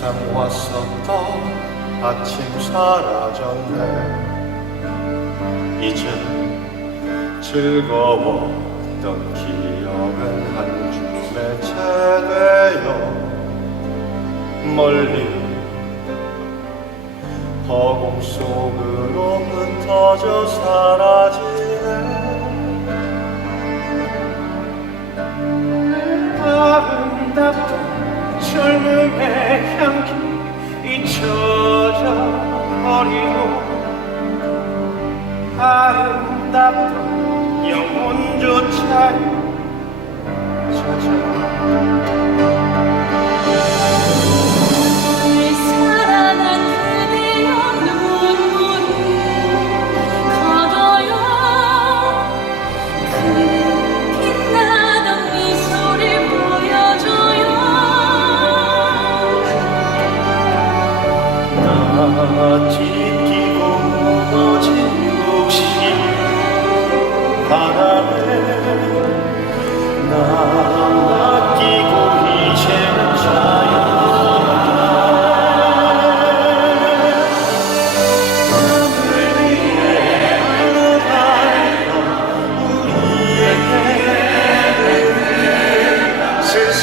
항상 왔었던 아침 사라졌네. 이제 즐거웠던 기억은 한 줌에 채되어 멀리 허공 속으로 흩어져 사라지네. 아름답 잊혀져 버리고 아름답던 영혼조차 찾아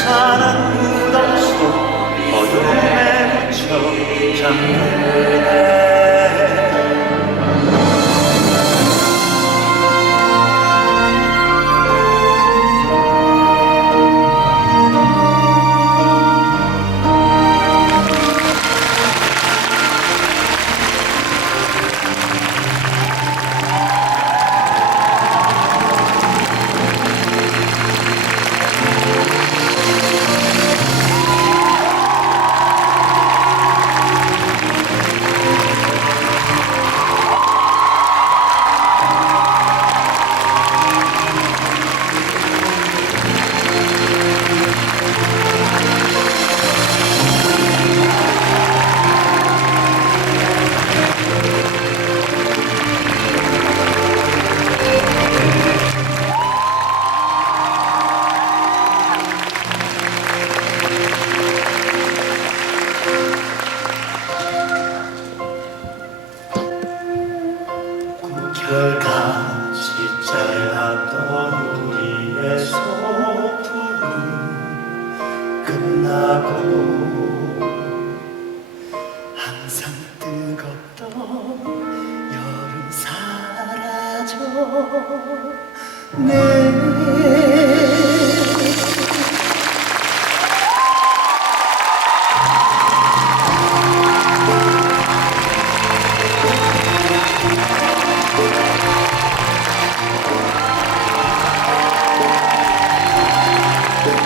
상은 무덤 속 어둠에 묻혀 잠든 그가 십자였던 우리의 소품은 끝나고 항상 뜨겁던 여름 사라져